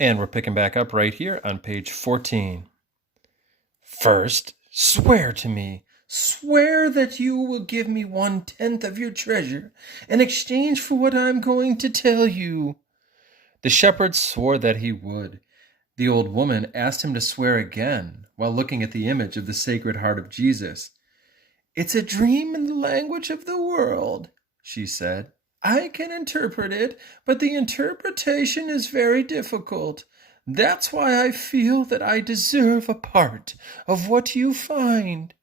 And we're picking back up right here on page 14. First, swear to me. Swear that you will give me 1/10 of your treasure in exchange for what I'm going to tell you. The shepherd swore that he would. The old woman asked him to swear again while looking at the image of the Sacred Heart of Jesus. It's a dream in the language of the world, she said. I can interpret it, but the interpretation is very difficult. That's why I feel that I deserve a part of what you find.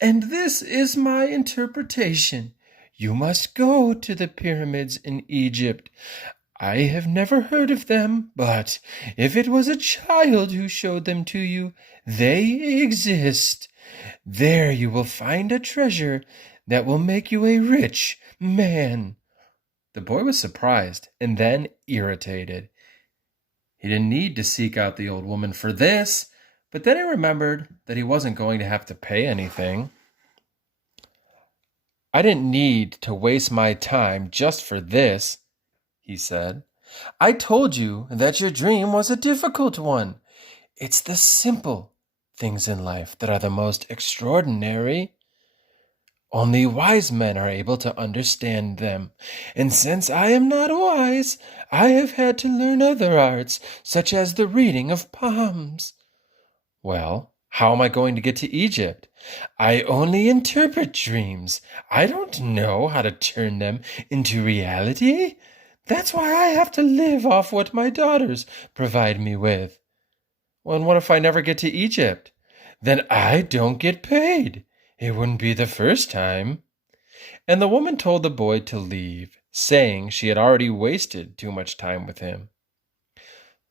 And this is my interpretation. You must go to the pyramids in Egypt. I have never heard of them, but if it was a child who showed them to you, they exist. There you will find a treasure that will make you a rich man. The boy was surprised and then irritated. He didn't need to seek out the old woman for this, but then he remembered that he wasn't going to have to pay anything. I didn't need to waste my time just for this, he said. I told you that your dream was a difficult one. It's the simple things in life that are the most extraordinary. Only wise men are able to understand them, and since I am not wise, I have had to learn other arts, such as the reading of palms. Well, how am I going to get to Egypt? I only interpret dreams. I don't know how to turn them into reality. That's why I have to live off what my daughters provide me with. Well, and what if I never get to Egypt? Then I don't get paid. It wouldn't be the first time. And the woman told the boy to leave, saying she had already wasted too much time with him.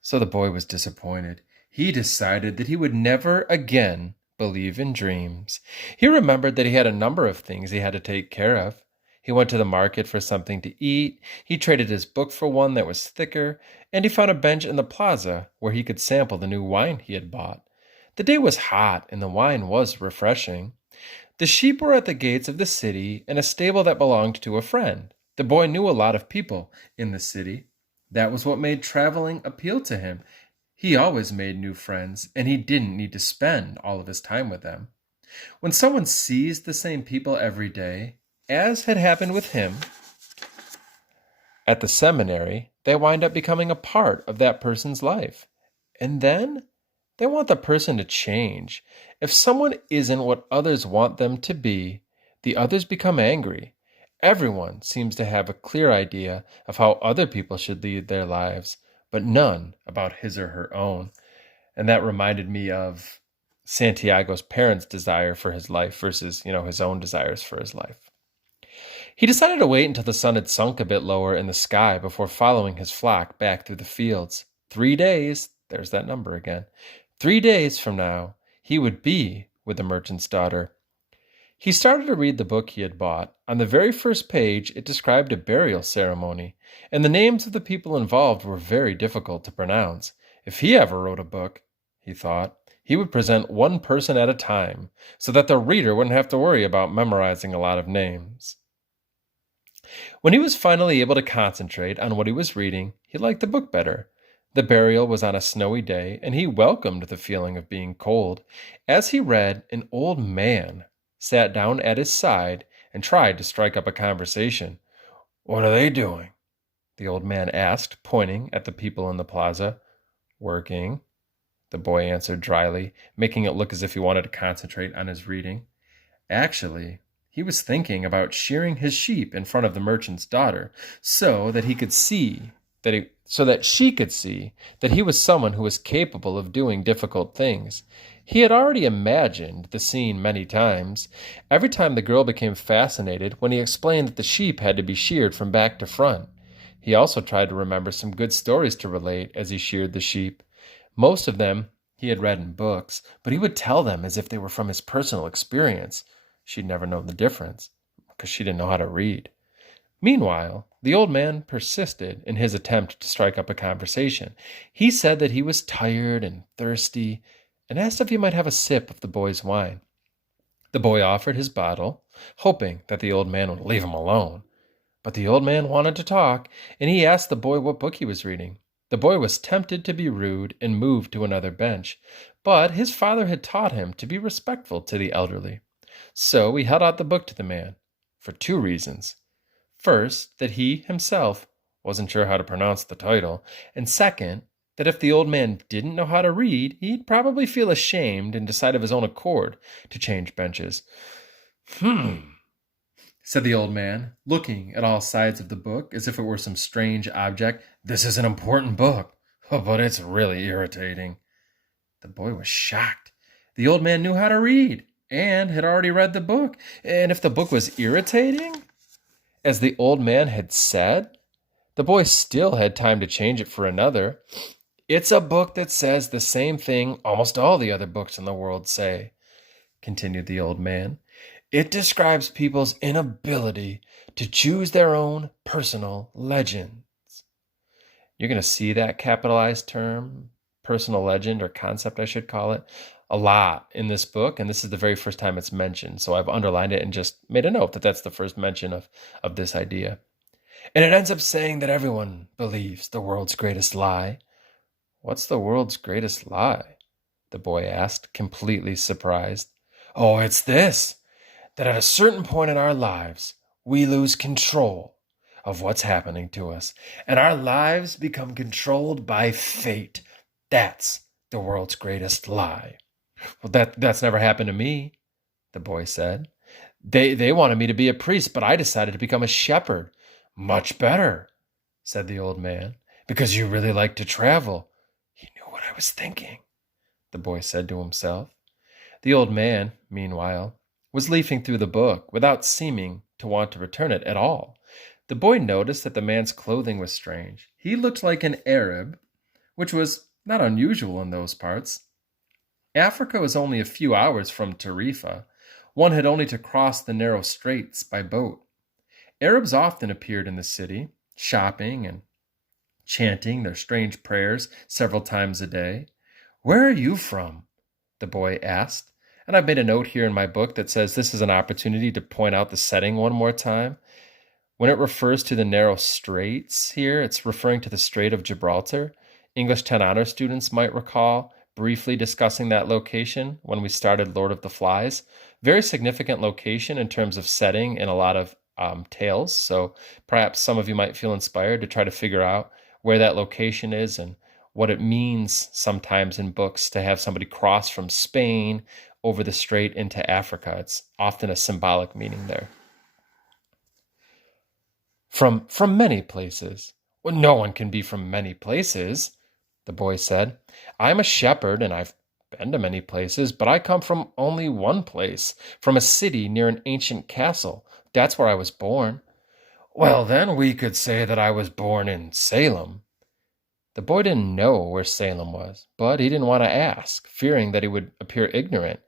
So the boy was disappointed. He decided that he would never again believe in dreams. He remembered that he had a number of things he had to take care of. He went to the market for something to eat, he traded his book for one that was thicker, and he found a bench in the plaza where he could sample the new wine he had bought. The day was hot and the wine was refreshing. The sheep were at the gates of the city in a stable that belonged to a friend. The boy knew a lot of people in the city. That was what made traveling appeal to him. He always made new friends, and he didn't need to spend all of his time with them. When someone sees the same people every day, as had happened with him at the seminary, they wind up becoming a part of that person's life. And then they want the person to change. If someone isn't what others want them to be, the others become angry. Everyone seems to have a clear idea of how other people should lead their lives, but none about his or her own. And that reminded me of Santiago's parents' desire for his life versus, his own desires for his life. He decided to wait until the sun had sunk a bit lower in the sky before following his flock back through the fields. 3 days, there's that number again. 3 days from now, he would be with the merchant's daughter. He started to read the book he had bought. On the very first page, it described a burial ceremony, and the names of the people involved were very difficult to pronounce. If he ever wrote a book, he thought, he would present one person at a time, so that the reader wouldn't have to worry about memorizing a lot of names. When he was finally able to concentrate on what he was reading, he liked the book better. The burial was on a snowy day, and he welcomed the feeling of being cold. As he read, an old man sat down at his side and tried to strike up a conversation. "What are they doing?" the old man asked, pointing at the people in the plaza. "Working," the boy answered dryly, making it look as if he wanted to concentrate on his reading. Actually, he was thinking about shearing his sheep in front of the merchant's daughter, so that she could see that he was someone who was capable of doing difficult things. He had already imagined the scene many times. Every time the girl became fascinated when he explained that the sheep had to be sheared from back to front. He also tried to remember some good stories to relate as he sheared the sheep. Most of them he had read in books, but he would tell them as if they were from his personal experience. She'd never known the difference, because she didn't know how to read. Meanwhile, the old man persisted in his attempt to strike up a conversation. He said that he was tired and thirsty, and asked if he might have a sip of the boy's wine. The boy offered his bottle, hoping that the old man would leave him alone. But the old man wanted to talk, and he asked the boy what book he was reading. The boy was tempted to be rude and moved to another bench, but his father had taught him to be respectful to the elderly. So he held out the book to the man, for two reasons. First, that he himself wasn't sure how to pronounce the title, and second, that if the old man didn't know how to read, he'd probably feel ashamed and decide of his own accord to change benches. Said the old man, looking at all sides of the book as if it were some strange object. This is an important book, but it's really irritating. The boy was shocked. The old man knew how to read and had already read the book, and if the book was irritating, as the old man had said, the boy still had time to change it for another. It's a book that says the same thing almost all the other books in the world say, continued the old man. It describes people's inability to choose their own personal legends. You're going to see that capitalized term, personal legend or concept, I should call it, a lot in this book, and this is the very first time it's mentioned. So I've underlined it and just made a note that that's the first mention of this idea. And it ends up saying that everyone believes the world's greatest lie. What's the world's greatest lie? The boy asked, completely surprised. Oh, it's this, that at a certain point in our lives, we lose control of what's happening to us, and our lives become controlled by fate. That's the world's greatest lie. Well, that's never happened to me, the boy said. They wanted me to be a priest, but I decided to become a shepherd. Much better, said the old man, because you really like to travel. He knew what I was thinking, the boy said to himself. The old man, meanwhile, was leafing through the book without seeming to want to return it at all. The boy noticed that the man's clothing was strange. He looked like an Arab, which was not unusual in those parts. Africa was only a few hours from Tarifa. One had only to cross the narrow straits by boat. Arabs often appeared in the city, shopping and chanting their strange prayers several times a day. Where are you from? The boy asked. And I've made a note here in my book that says this is an opportunity to point out the setting one more time. When it refers to the narrow straits here, it's referring to the Strait of Gibraltar. English 10 honor students might recall briefly discussing that location when we started Lord of the Flies. Very significant location in terms of setting in a lot of tales. So perhaps some of you might feel inspired to try to figure out where that location is and what it means sometimes in books to have somebody cross from Spain over the strait into Africa. It's often a symbolic meaning there. From many places. Well, no one can be from many places, the boy said. I'm a shepherd and I've been to many places, but I come from only one place, from a city near an ancient castle. That's where I was born. Well, then we could say that I was born in Salem. The boy didn't know where Salem was, but he didn't want to ask, fearing that he would appear ignorant.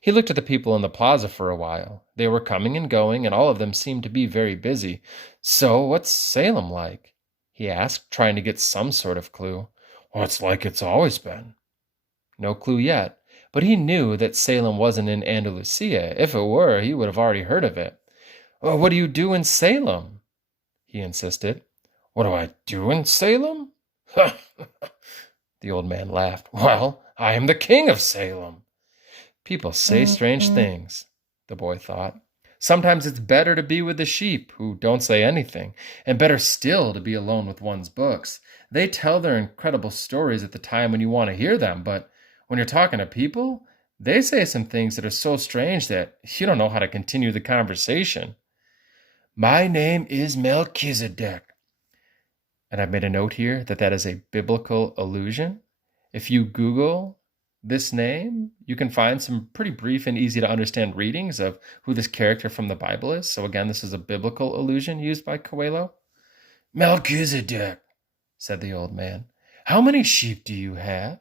He looked at the people in the plaza for a while. They were coming and going, and all of them seemed to be very busy. So what's Salem like? He asked, trying to get some sort of clue. Well, it's like it's always been. No clue yet, but he knew that Salem wasn't in Andalusia. If it were, he would have already heard of it. Well, what do you do in Salem? He insisted. What do I do in Salem? The old man laughed. Well, I am the king of Salem. People say strange things, the boy thought. Sometimes it's better to be with the sheep, who don't say anything, and better still to be alone with one's books. They tell their incredible stories at the time when you want to hear them, but when you're talking to people, they say some things that are so strange that you don't know how to continue the conversation. My name is Melchizedek. And I've made a note here that that is a biblical allusion. If you Google this name, you can find some pretty brief and easy to understand readings of who this character from the Bible is. So again, this is a biblical allusion used by Coelho. Melchizedek, said the old man, how many sheep do you have?